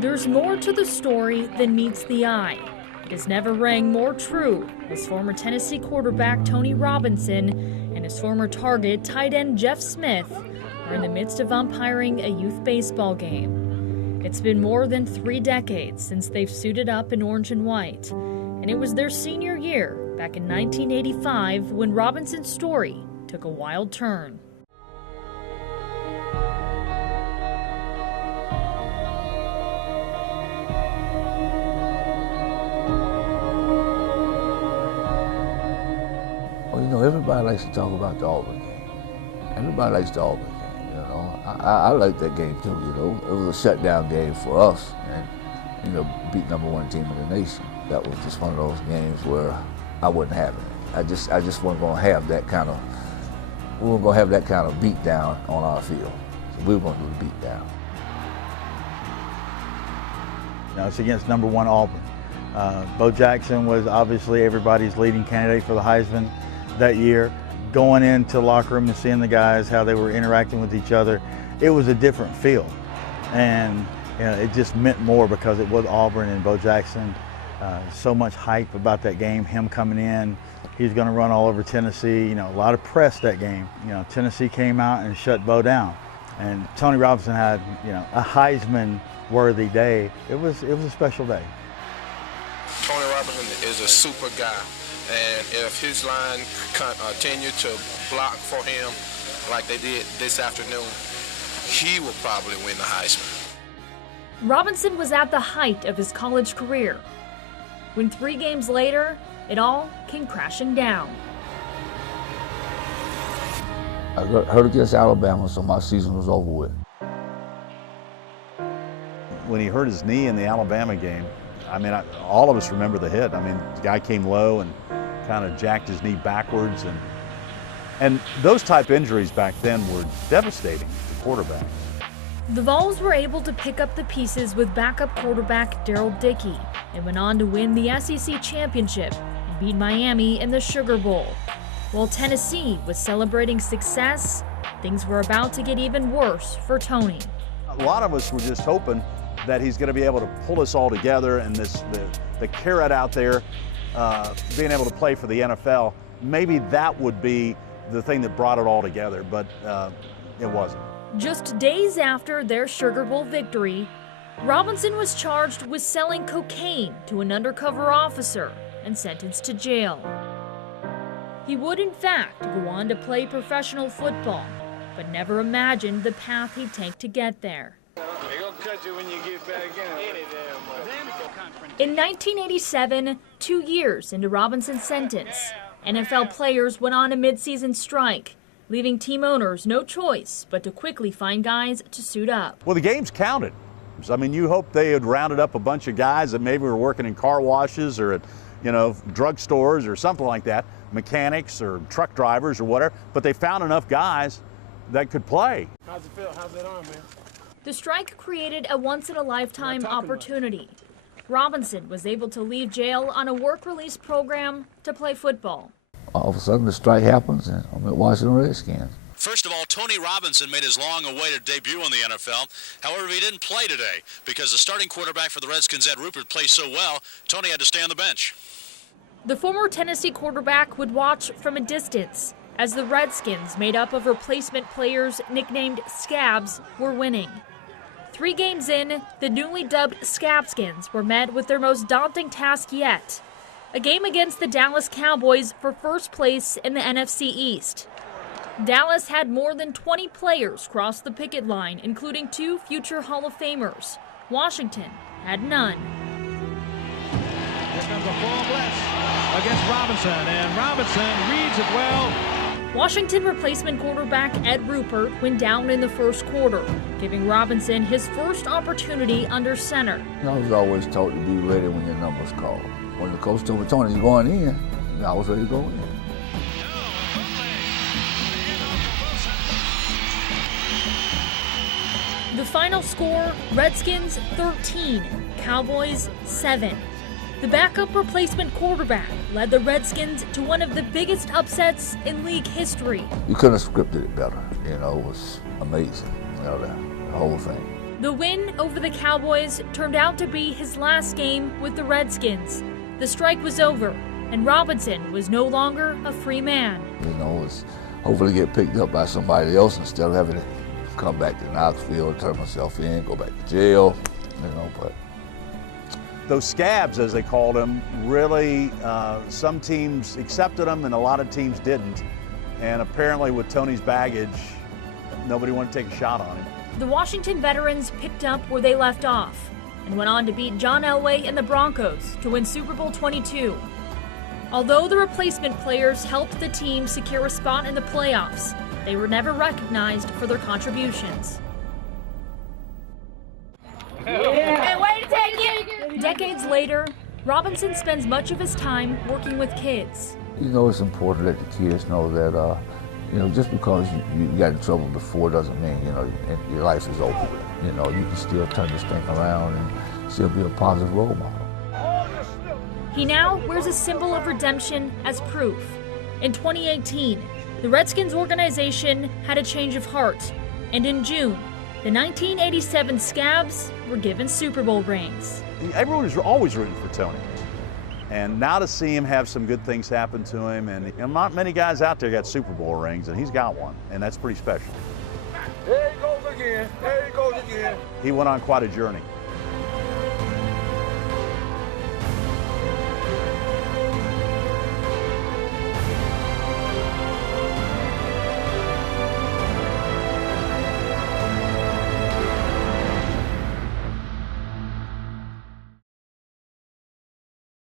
There's more to the story than meets the eye. It has never rang more true as former Tennessee quarterback Tony Robinson and his former target tight end Jeff Smith are in the midst of umpiring a youth baseball game. It's been more than 3 decades since they've suited up in orange and white, and it was their senior year back in 1985 when Robinson's story took a wild turn. Well, you know, everybody likes to talk about the Auburn game. Everybody likes the Auburn game, you know. I like that game too, you know. It was a shutdown game for us and, you know, beat #1 team in the nation. That was just one of those games where I wasn't having it. I just wasn't gonna have that kind of, we weren't gonna have that kind of beat down on our field. So we were gonna do the beat down. Now it's against #1 Auburn. Bo Jackson was obviously everybody's leading candidate for the Heisman that year. Going into the locker room and seeing the guys, how they were interacting with each other, it was a different feel. And you know, it just meant more because it was Auburn and Bo Jackson. So much hype about that game, him coming in. He's going to run all over Tennessee. You know, a lot of press that game. You know, Tennessee came out and shut Bo down. And Tony Robinson had, you know, a Heisman-worthy day. It was a special day. Tony Robinson is a super guy, and if his line continue to block for him like they did this afternoon, he will probably win the Heisman. Robinson was at the height of his college career when 3 games later, it all came crashing down. I got hurt against Alabama, so my season was over with. When he hurt his knee in the Alabama game, I mean, all of us remember the hit. I mean, the guy came low and kind of jacked his knee backwards. And those type injuries back then were devastating to quarterbacks. The Vols were able to pick up the pieces with backup quarterback Darrell Dickey and went on to win the SEC championship and beat Miami in the Sugar Bowl. While Tennessee was celebrating success, things were about to get even worse for Tony. A lot of us were just hoping that he's going to be able to pull us all together, and the carrot out there, being able to play for the NFL, maybe that would be the thing that brought it all together, but it wasn't. Just days after their Sugar Bowl victory, Robinson was charged with selling cocaine to an undercover officer and sentenced to jail. He would in fact go on to play professional football, but never imagined the path he'd take to get there. In 1987, 2 years into Robinson's sentence, NFL players went on a midseason strike, leaving team owners no choice but to quickly find guys to suit up. Well, the games counted. I mean, you hope they had rounded up a bunch of guys that maybe were working in car washes or at, you know, drugstores or something like that, mechanics or truck drivers or whatever, but they found enough guys that could play. How's it feel? How's that arm, man? The strike created a once-in-a-lifetime opportunity. Robinson was able to leave jail on a work release program to play football. All of a sudden the strike happens and I'm at Washington Redskins. First of all, Tony Robinson made his long-awaited debut in the NFL. However, he didn't play today because the starting quarterback for the Redskins, Ed Rupert, played so well, Tony had to stay on the bench. The former Tennessee quarterback would watch from a distance as the Redskins, made up of replacement players nicknamed Scabs, were winning. 3 games in, the newly dubbed Scabskins were met with their most daunting task yet, a game against the Dallas Cowboys for first place in the NFC East. Dallas had more than 20 players cross the picket line, including 2 future Hall of Famers. Washington had none. Here comes a full blitz against Robinson, and Robinson reads it well. Washington replacement quarterback Ed Rupert went down in the first quarter, giving Robinson his first opportunity under center. I was always taught to be ready when your number's called. When the coach told me, Tony's going in, I was ready to go in. The final score, Redskins 13, Cowboys 7. The backup replacement quarterback led the Redskins to one of the biggest upsets in league history. You couldn't have scripted it better. You know, it was amazing. You know, the whole thing. The win over the Cowboys turned out to be his last game with the Redskins. The strike was over, and Robinson was no longer a free man. You know, it's hopefully get picked up by somebody else instead of having to come back to Knoxville, turn myself in, go back to jail, you know, but. Those scabs, as they called them, really, some teams accepted them and a lot of teams didn't. And apparently with Tony's baggage, nobody wanted to take a shot on him. The Washington veterans picked up where they left off and went on to beat John Elway and the Broncos to win Super Bowl 22. Although the replacement players helped the team secure a spot in the playoffs, they were never recognized for their contributions. Decades later, Robinson spends much of his time working with kids. You know, it's important that the kids know that, you know, just because you got in trouble before doesn't mean, you know, your life is over. You know, you can still turn this thing around and still be a positive role model. He now wears a symbol of redemption as proof. In 2018, the Redskins organization had a change of heart, and in June, the 1987 Scabs were given Super Bowl rings. Everyone was always rooting for Tony. And now to see him have some good things happen to him, and not many guys out there got Super Bowl rings, and he's got one, and that's pretty special. There he goes again. There he goes again. He went on quite a journey.